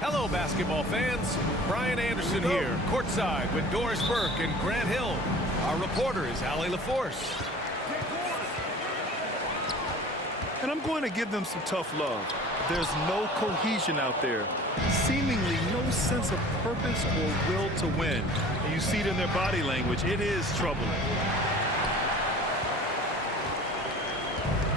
Hello, basketball fans. Brian Anderson here, courtside with Doris Burke and Grant Hill. Our reporter is Allie LaForce. And I'm going to give them some tough love. There's no cohesion out there. Seemingly no sense of purpose or will to win. And you see it in their body language. It is troubling.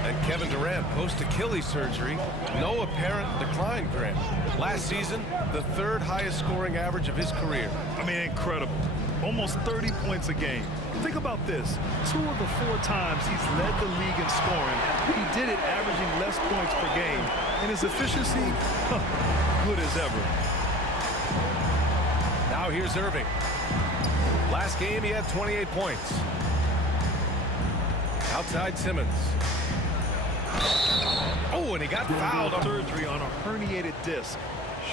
And Kevin Durant post-Achilles surgery. No apparent decline, Grant. Last season, the third highest scoring average of his career. I mean, incredible. Almost 30 points a game. Think about this. 2 of the 4 times he's led the league in scoring, he did it averaging less points per game. And his efficiency, good as ever. Now here's Irving. Last game, he had 28 points. Outside Simmons. Oh, and he got fouled. Surgery on a herniated disc.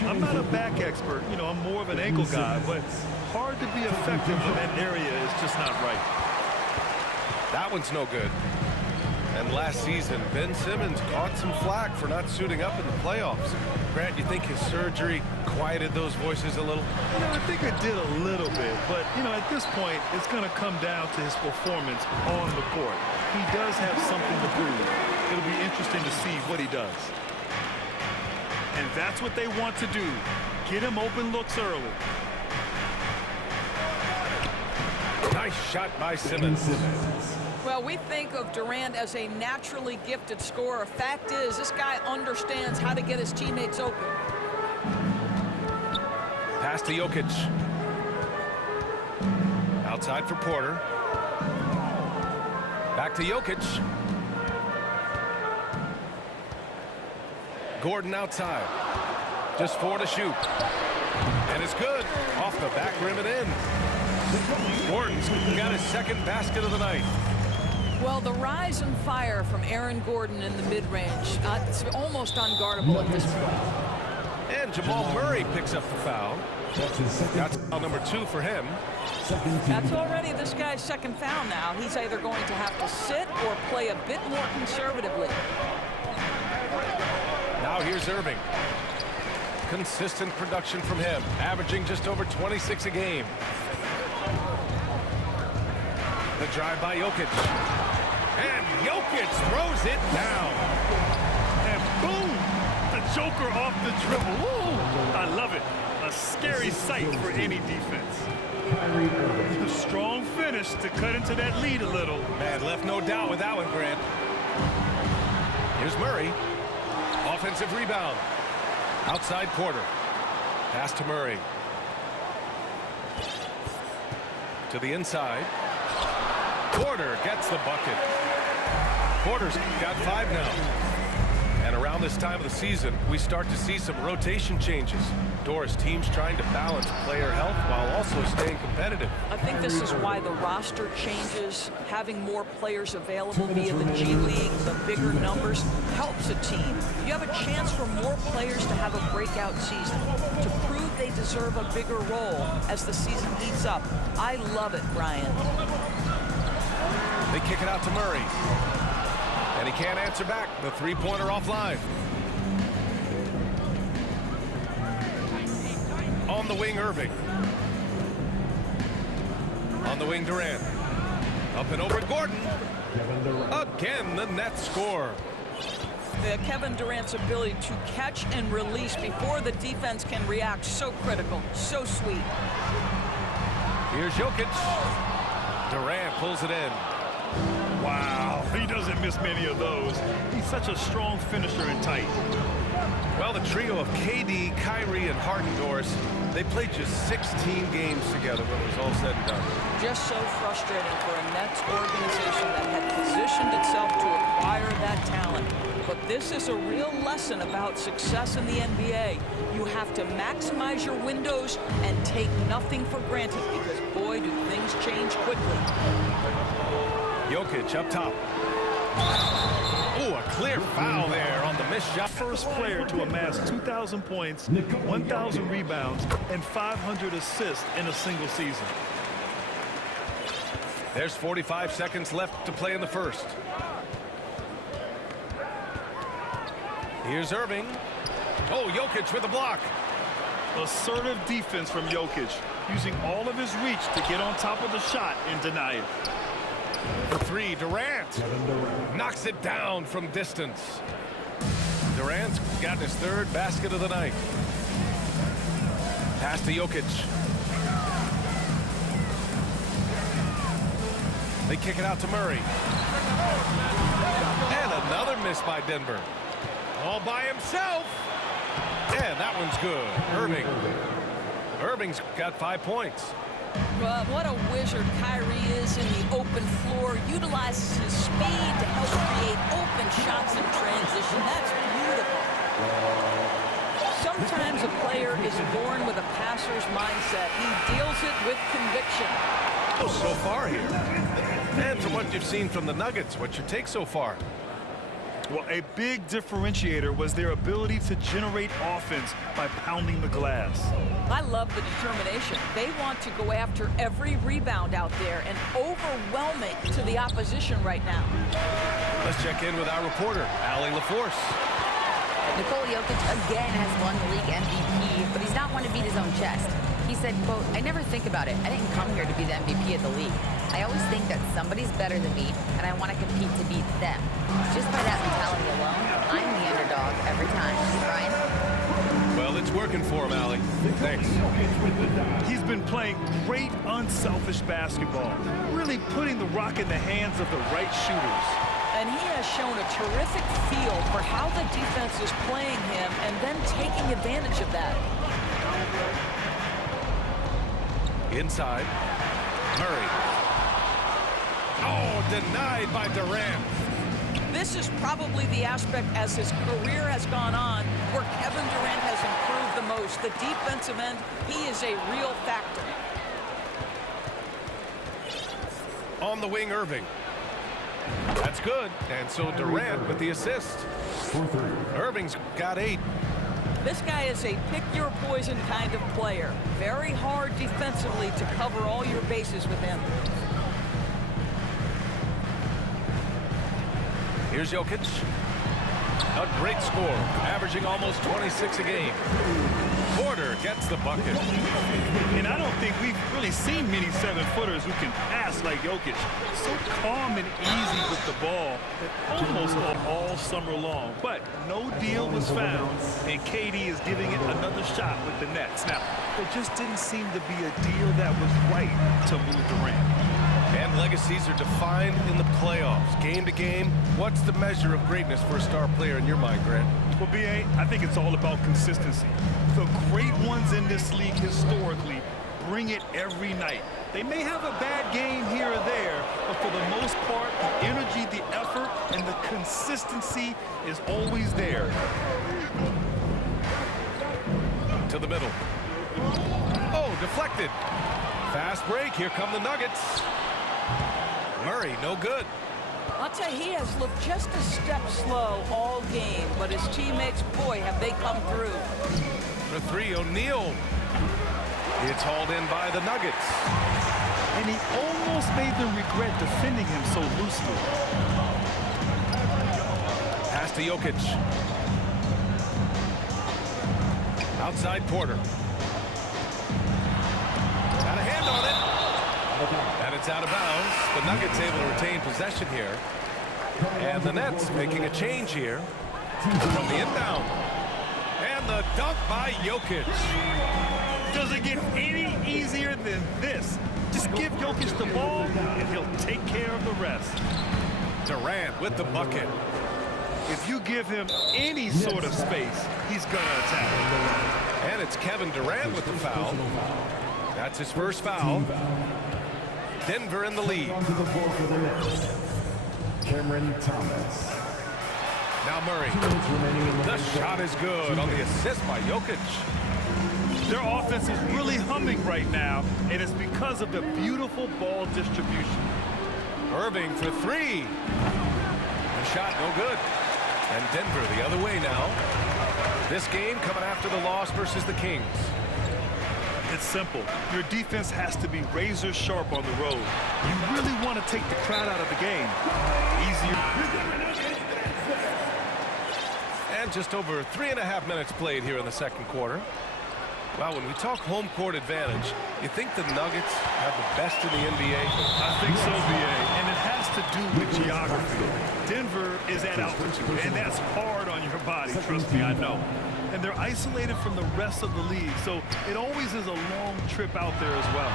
I'm not a back expert. You know, I'm more of an ankle guy, but hard to be effective when that area is just not right. That one's no good. And last season, Ben Simmons caught some flack for not suiting up in the playoffs. Grant, you think his surgery quieted those voices a little? You know, I think it did a little bit, but, you know, at this point, it's going to come down to his performance on the court. He does have something to prove. It'll be interesting to see what he does. And that's what they want to do. Get him open looks early. Nice shot by Simmons. Well, we think of Durant as a naturally gifted scorer. Fact is, this guy understands how to get his teammates open. Pass to Jokic. Outside for Porter. Back to Jokic. Gordon outside. Just 4 to shoot. And it's good. Off the back rim and in. Gordon's got his second basket of the night. Well, the rise and fire from Aaron Gordon in the mid-range, it's almost unguardable at this point. And Jamal Murray picks up the foul. That's foul number 2 for him. That's already this guy's second foul now. He's either going to have to sit or play a bit more conservatively. Now here's Irving. Consistent production from him, averaging just over 26 a game. The drive by Jokic. And Jokic throws it down. And boom! The Joker off the dribble. Woo! I love it. A scary sight for any defense. A strong finish to cut into that lead a little. Man, left no doubt with that one, Grant. Here's Murray. Offensive rebound. Outside Porter. Pass to Murray. To the inside. Porter gets the bucket. Porter's got 5 now. And around this time of the season, we start to see some rotation changes. Doris, teams trying to balance player health while also staying competitive. I think this is why the roster changes, having more players available via the G League, the bigger numbers, helps a team. You have a chance for more players to have a breakout season, to prove they deserve a bigger role as the season heats up. I love it, Brian. They kick it out to Murray. And he can't answer back. The three-pointer offline. On the wing, Irving. On the wing, Durant. Up and over Gordon. Again, the net score. Kevin Durant's ability to catch and release before the defense can react, so critical, so sweet. Here's Jokic. Durant pulls it in. Wow, he doesn't miss many of those. He's such a strong finisher and tight. Well, the trio of KD, Kyrie, and Harden, Doris, they played just 16 games together when it was all said and done. Just so frustrating for a Nets organization that had positioned itself to acquire that talent. But this is a real lesson about success in the NBA. You have to maximize your windows and take nothing for granted because, boy, do things change quickly. Jokic up top. Oh, a clear foul there on the missed shot. First player to amass 2,000 points, 1,000 rebounds, and 500 assists in a single season. There's 45 seconds left to play in the first. Here's Irving. Oh, Jokic with a block. Assertive defense from Jokic, using all of his reach to get on top of the shot and deny it. For three, Durant knocks it down from distance. Durant's gotten his third basket of the night. Pass to Jokic. They kick it out to Murray. And another miss by Denver. All by himself. And that one's good. Irving's got 5 points. What a wizard Kyrie is in the open floor. Utilizes his speed to help create open shots in transition. That's beautiful. Sometimes a player is born with a passer's mindset. He deals it with conviction. So far here. And from what you've seen from the Nuggets, what's your take so far? Well, a big differentiator was their ability to generate offense by pounding the glass. I love the determination. They want to go after every rebound out there and overwhelm it to the opposition right now. Let's check in with our reporter, Allie LaForce. Nikola Jokic again has won the league MVP, but he's not one to beat his own chest. He said, quote, "I never think about it. I didn't come here to be the MVP of the league. I always think that somebody's better than me, and I want to compete to beat them. Just by that mentality alone, I'm the underdog every time." Brian? Well, it's working for him, Allie. Thanks. He's been playing great unselfish basketball, really putting the rock in the hands of the right shooters. And he has shown a terrific feel for how the defense is playing him and then taking advantage of that. Inside. Murray. Oh, denied by Durant. This is probably the aspect as his career has gone on where Kevin Durant has improved the most. The defensive end, he is a real factor. On the wing, Irving. That's good. And so Durant with the assist. Irving's got 8. This guy is a pick-your-poison kind of player. Very hard defensively to cover all your bases with him. Here's Jokic. A great score, averaging almost 26 a game. Porter gets the bucket. And I don't think we've really seen many 7-footers who can pass like Jokic. So calm and easy with the ball, almost all summer long. But no deal was found, and KD is giving it another shot with the Nets. Now, there just didn't seem to be a deal that was right to move Durant. And legacies are defined in the playoffs. Game to game, what's the measure of greatness for a star player in your mind, Grant? Well, B.A., I think it's all about consistency. The great ones in this league historically bring it every night. They may have a bad game here or there, but for the most part, the energy, the effort, and the consistency is always there. To the middle. Oh, deflected. Fast break. Here come the Nuggets. Murray, no good. I'll tell you, he has looked just a step slow all game, but his teammates, boy, have they come through. For 3, O'Neal. It's hauled in by the Nuggets. And he almost made them regret defending him so loosely. Pass to Jokic. Outside Porter. Got a hand on it. And it's out of bounds. The Nuggets able to retain possession here. And the Nets making a change here from the inbound. And the dunk by Jokic. Does it get any easier than this? Just give Jokic the ball, and he'll take care of the rest. Durant with the bucket. If you give him any sort of space, he's going to attack. And it's Kevin Durant with the foul. That's his first foul. Denver in the lead. Cameron Thomas. Now Murray. The shot is good on the assist by Jokic. Their offense is really humming right now, and it's because of the beautiful ball distribution. Irving for 3. The shot no good. And Denver the other way now. This game coming after the loss versus the Kings. It's simple. Your defense has to be razor sharp on the road. You really want to take the crowd out of the game. Easier. And just over 3.5 minutes played here in the second quarter. Well, when we talk home court advantage, you think the Nuggets have the best in the NBA? I think so, VA, and it has to do with geography. Denver is at altitude, and that's hard on your body, trust me, I know. And they're isolated from the rest of the league, so it always is a long trip out there as well.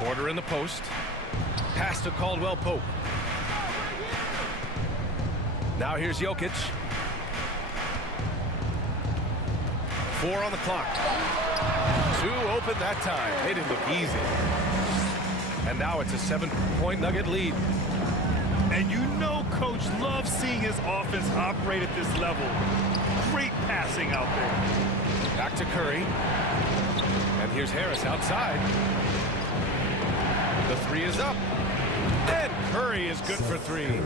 Porter in the post. Pass to Caldwell-Pope. Now here's Jokic. 4 on the clock. 2 open that time. They didn't look easy. And now it's a 7-point Nugget lead. And you know Coach loves seeing his offense operate at this level. Great passing out there. Back to Curry. And here's Harris outside. The 3 is up. And Curry is good for 3.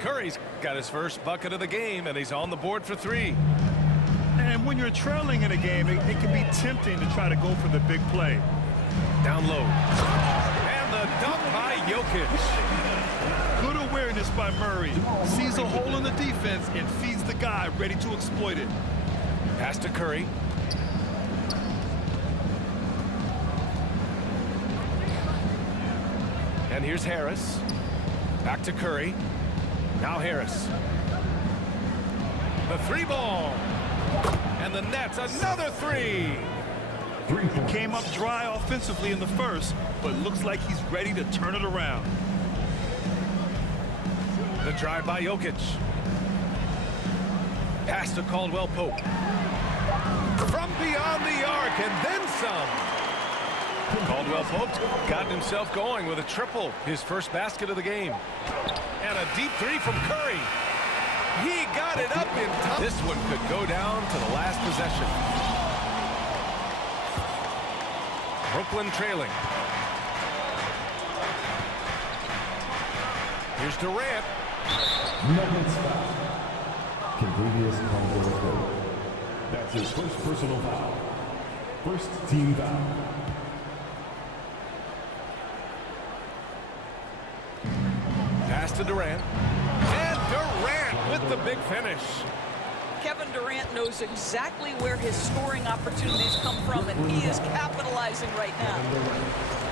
Curry's got his first bucket of the game, and he's on the board for 3. And when you're trailing in a game, it can be tempting to try to go for the big play. Down low. And the dunk by Jokic. Good awareness by Murray. Sees a hole in the defense and feeds the guy ready to exploit it. Pass to Curry. And here's Harris. Back to Curry. Now Harris. The 3 ball. And the Nets, another 3. He came up dry offensively in the first, but looks like he's ready to turn it around. The drive by Jokic. Pass to Caldwell-Pope. From beyond the arc, and then some. Caldwell-Pope got himself going with a triple, his first basket of the game. And a deep 3 from Curry. He got it up in time. This one could go down to the last possession. Brooklyn trailing. Here's Durant. Nuggets foul. Contagious Caldwell-Pope. That's his first personal foul. First team foul. Pass to Durant. And Durant with the big finish. Kevin Durant knows exactly where his scoring opportunities come from, and he is capitalizing right now.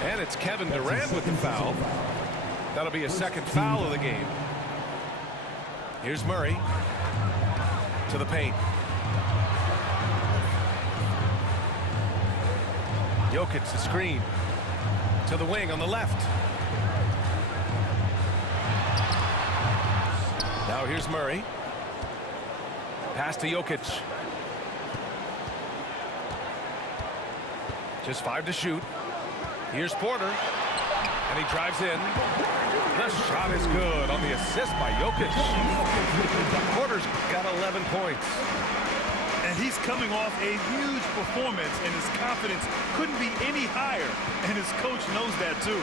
And it's Kevin Durant with the foul. That'll be a second foul of the game. Here's Murray to the paint. Jokic the screen to the wing on the left. Now here's Murray. Pass to Jokic. Just 5 to shoot. Here's Porter. And he drives in. The shot is good on the assist by Jokic. Porter's got 11 points. And he's coming off a huge performance, and his confidence couldn't be any higher. And his coach knows that too.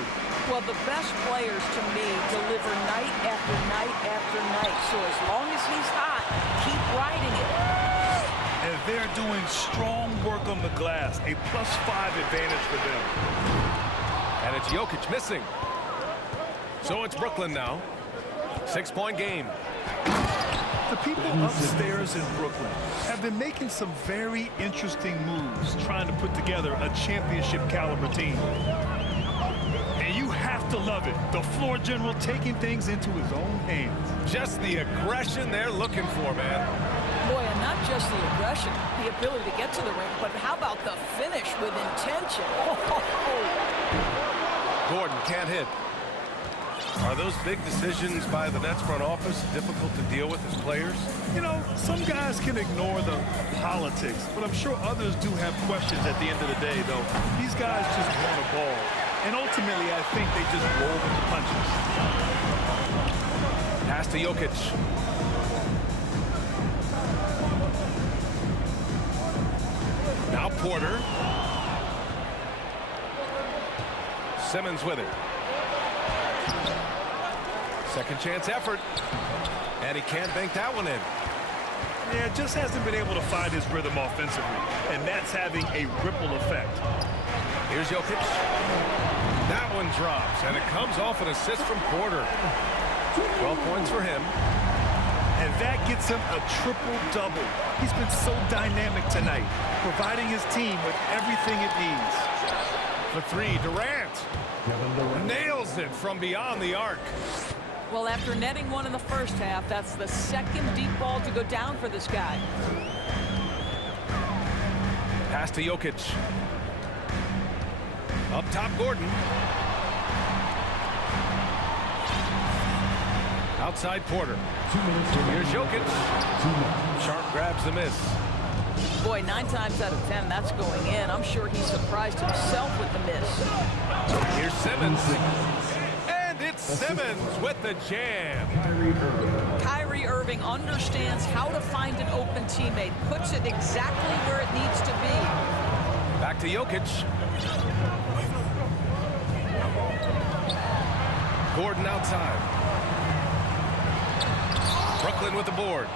Well, the best players to me deliver night after night after night. So as long as he's hot, keep riding it. And they're doing strong work on the glass, a +5 advantage for them. And it's Jokic missing. So it's Brooklyn now. 6-point game. The people upstairs in Brooklyn have been making some very interesting moves, trying to put together a championship caliber team. And you have to love it. The floor general taking things into his own hands. Just the aggression they're looking for, man. Boy, and not just the aggression, the ability to get to the ring, but how about the finish with intention? Gordon can't hit. Are those big decisions by the Nets front office difficult to deal with as players? You know, some guys can ignore the politics, but I'm sure others do have questions at the end of the day, though. These guys just want a ball. And ultimately, I think they just roll with the punches. Pass to Jokic. Now Porter. Simmons with it. Second chance effort. And he can't bank that one in. Yeah, just hasn't been able to find his rhythm offensively. And that's having a ripple effect. Here's Jokic. That one drops, and it comes off an assist from Porter. 12 points for him. And and that gets him a triple-double. He's been so dynamic tonight, providing his team with everything it needs. For three, Durant nails it from beyond the arc. Well, after netting one in the first half, that's the second deep ball to go down for this guy. Pass to Jokic. Up top, Gordon. Outside, Porter. Here's Jokic. Sharp grabs the miss. Boy, 9 times out of 10, that's going in. I'm sure he surprised himself with the miss. Here's Simmons. And it's Simmons with the jam. Kyrie Irving understands how to find an open teammate, puts it exactly where it needs to be. Back to Jokic. Gordon outside. Brooklyn with the board.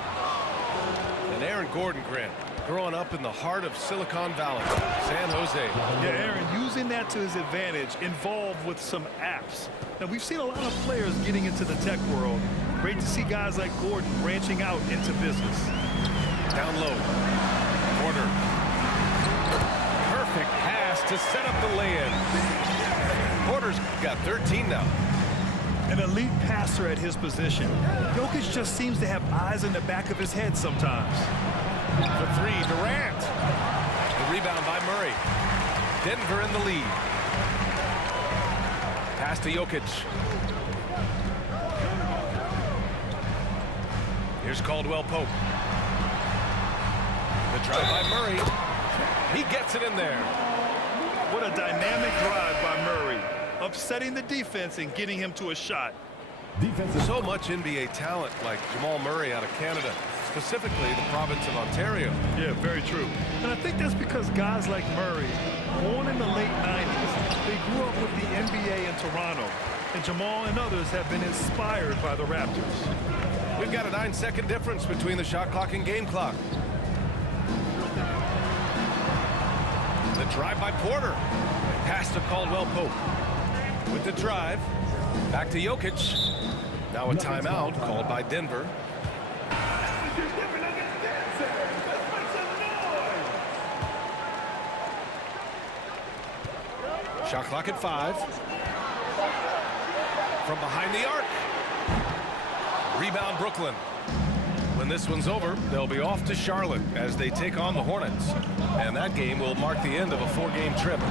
And Aaron Gordon, Grant, growing up in the heart of Silicon Valley, San Jose. Yeah, Aaron, using that to his advantage, involved with some apps. Now, we've seen a lot of players getting into the tech world. Great to see guys like Gordon branching out into business. Down low. Porter. Perfect pass to set up the lay-in. Porter's got 13 now. An elite passer at his position. Jokic just seems to have eyes in the back of his head sometimes. For three, Durant. The rebound by Murray. Denver in the lead. Pass to Jokic. Here's Caldwell Pope. The drive by Murray. He gets it in there. What a dynamic drive by Murray. Upsetting the defense and getting him to a shot. So much NBA talent like Jamal Murray out of Canada, specifically the province of Ontario. Yeah, very true. And I think that's because guys like Murray, born in the late 90s, they grew up with the NBA in Toronto. And Jamal and others have been inspired by the Raptors. We've got a 9-second difference between the shot clock and game clock. The drive by Porter. Pass to Caldwell Pope. With the drive, back to Jokic. Now a timeout called by Denver. Shot clock at 5. From behind the arc. Rebound Brooklyn. When this one's over, they'll be off to Charlotte as they take on the Hornets. And that game will mark the end of a 4-game trip.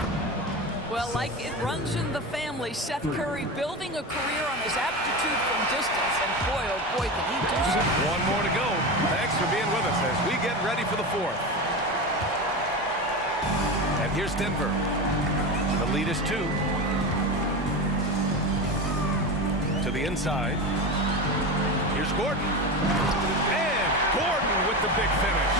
Well, like it runs in the family, Seth Curry building a career on his aptitude from distance. And boy, oh boy, can he do something. One more to go. Thanks for being with us as we get ready for the 4th. And here's Denver. The lead is 2. To the inside. Here's Gordon. And Gordon with the big finish.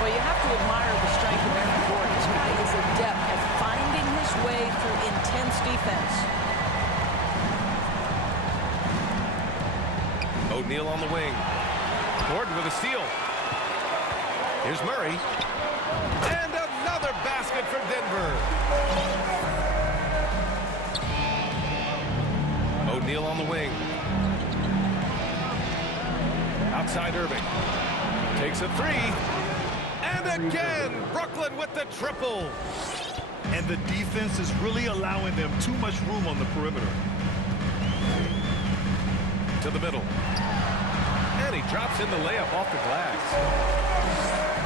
Well, you have to admire the strength of Aaron Gordon. This guy is adept at finding his way through intense defense. O'Neal on the wing. Gordon with a steal. Here's Murray. And another basket for Denver. O'Neal on the wing. Outside Irving. Takes a 3. And again, Brooklyn with the triple. And the defense is really allowing them too much room on the perimeter. To the middle. And he drops in the layup off the glass.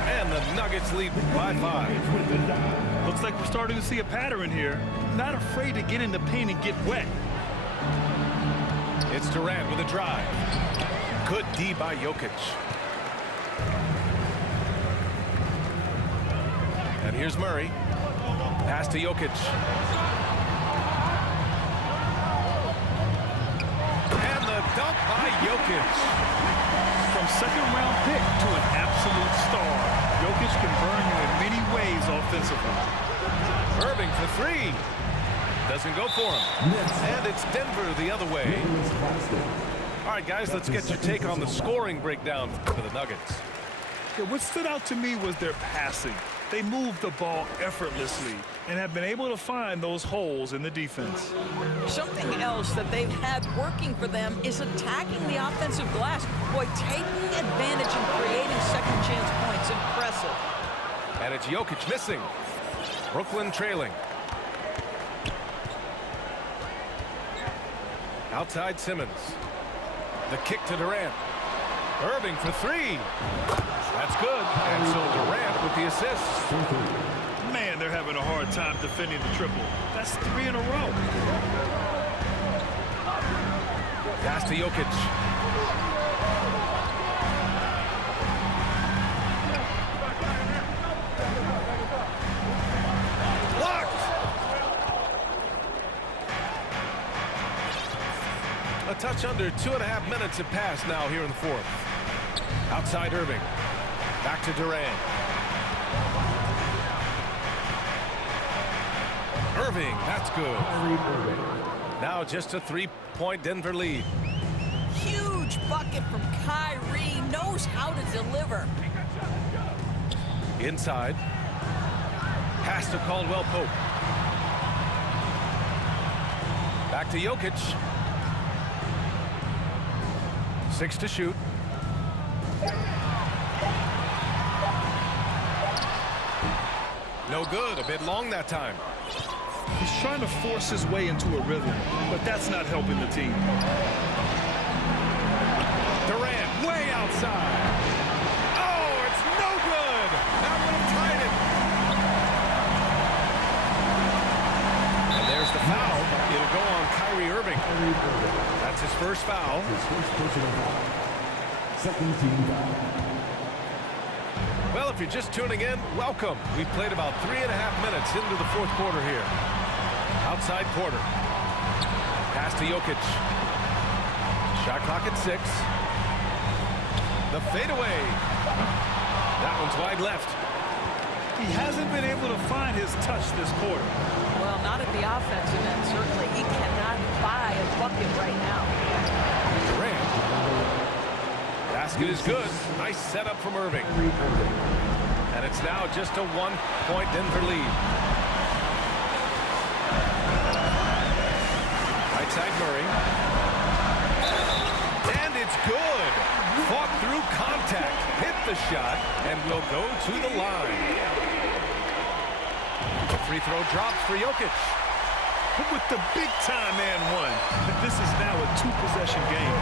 And the Nuggets lead by 5. Looks like we're starting to see a pattern here. Not afraid to get in the paint and get wet. It's Durant with a drive. Good D by Jokic. And here's Murray. Pass to Jokic. And the dunk by Jokic. From second-round pick to an absolute star, Jokic can burn you in many ways offensively. Irving for 3. Doesn't go for him. And it's Denver the other way. All right, guys, let's get your take on the scoring breakdown for the Nuggets. Yeah, what stood out to me was their passing. They move the ball effortlessly and have been able to find those holes in the defense. Something else that they've had working for them is attacking the offensive glass. Boy, taking advantage and creating second chance points. Impressive. And it's Jokic missing. Brooklyn trailing. Outside Simmons. The kick to Durant. Irving for three. That's good. And so Durant with the assist. Man, they're having a hard time defending the triple. That's 3 in a row. Pass to Jokic. Blocked. A touch under 2.5 minutes have passed now here in the fourth. Outside Irving. Back to Durant. Irving, that's good. Now just a 3-point Denver lead. Huge bucket from Kyrie. Knows how to deliver. Inside. Pass to Caldwell Pope. Back to Jokic. 6 to shoot. No good. A bit long that time. He's trying to force his way into a rhythm, but that's not helping the team. Durant way outside. Oh, it's no good. That would have tied it. And there's the foul. It'll go on Kyrie Irving. That's his first foul. His first personal foul. Second team foul. Well, if you're just tuning in, welcome. We've played about 3.5 minutes into the fourth quarter here. Outside Porter. Pass to Jokic. Shot clock at 6. The fadeaway. That one's wide left. He hasn't been able to find his touch this quarter. Well, not at the offensive end. Certainly, he cannot buy a bucket right now. Durant. Basket is good. Nice setup from Irving. And it's now just a 1-point Denver lead. Right side Murray. And it's good. Fought through contact. Hit the shot and will go to the line. The free throw drops for Jokic. With the big-time and one. This is now a 2-possession game.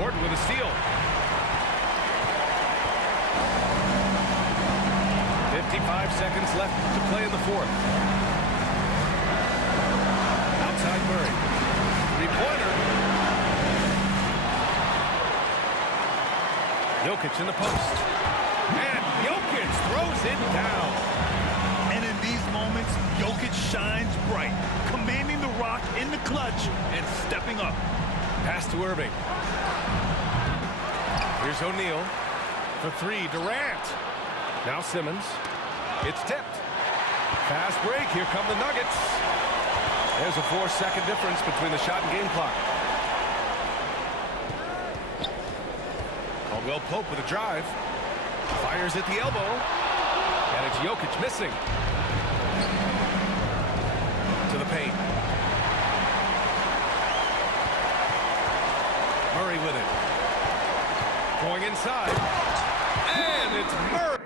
Gordon with a steal. 55 seconds left to play in the fourth. Outside Murray. Three-pointer. Jokic in the post. And Jokic throws it down. And in these moments, Jokic shines bright, commanding the rock in the clutch and stepping up. Pass to Irving. Here's O'Neal for three. Durant. Now Simmons. It's tipped. Fast break. Here come the Nuggets. There's a 4-second difference between the shot and game clock. Caldwell Pope with a drive. Fires at the elbow. And it's Jokic missing. To the paint. Murray with it. Going inside. And it's Murray.